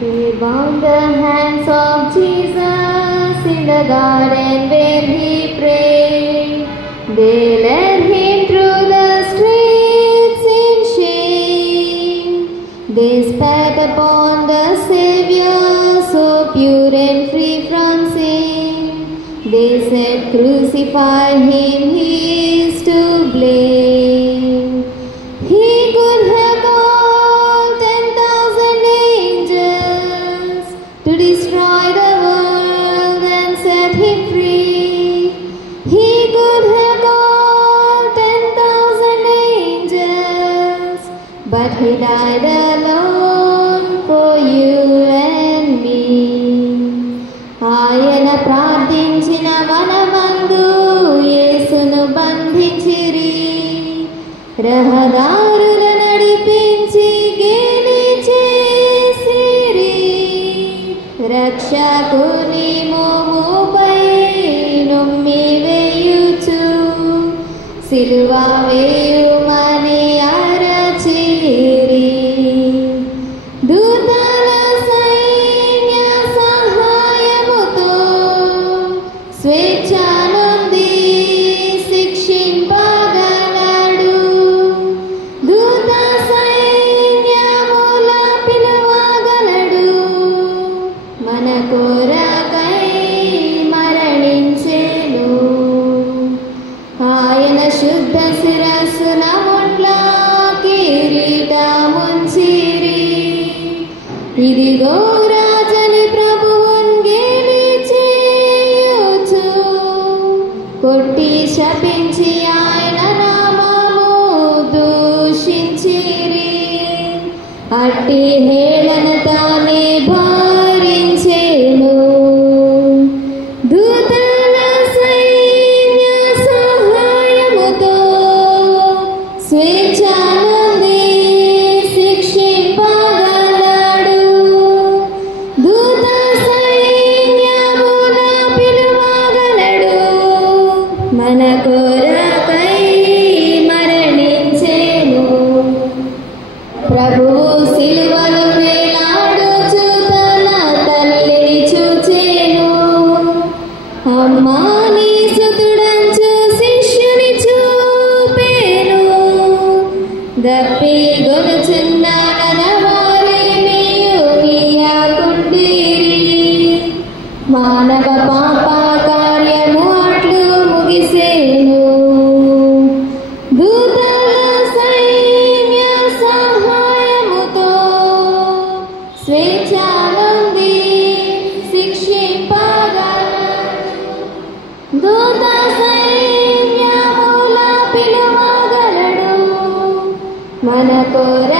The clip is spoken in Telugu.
They bound the hands of Jesus in the garden where he prayed. They led him through the streets in shame. They spat upon the Savior, so pure and free from sin. They said, "Crucify him, he is to blame." He could have called 10,000 angels to destroy the world and set him free. He could have called 10,000 angels, but he died alone for you and me. ఆయన ప్రార్థించిన వనమందు యేసును బంధించిరి, రహదారుల నడిపించి గేలి చేసిరి. రక్షకుని మోముపై నొమ్మి వేయుచు సిలువ వేయుమని అరచిరి. దూతల సైన్య సహాయముతో స్వేచ్ఛ నుండి శిక్షింపగలడు. దూత సైన్యముల పిలువగలడు. మన కొరకై మరణించెను. ఆయన శుద్ధ శిరస్సున ముండ్ల కిరీటముంచిరి. ఇదిగో రాజని ప్రభువున్ గేలి చేయుచు కొట్టి శపించి ఆయన నామము దూషించిరి. అట్టి హేళన తానే భరించెను. దూతల సైన్య సహాయముతో స్వేచ్ఛ నుండి శిక్షింపగలడు. దూత సైన్యముల పిలువగలడు. మన కొరకై మరణించెను. ప్రభువు సిలువలో వేలాడుచు తన తల్లి చూచెను. అమ్మా నీ సుతుడంచు శిష్యుని చూపెను. దప్పి గొనుచున్న నరవారినియు నీయకుండిరి. మానవ పాప కార్యము అట్లు ముగిసెను. దూతల సైన్య సహాయముతో స్వేచ్ఛ నుండి శిక్షింపగలడు. దూత సైన్యముల పిలువగలడు. మన కొర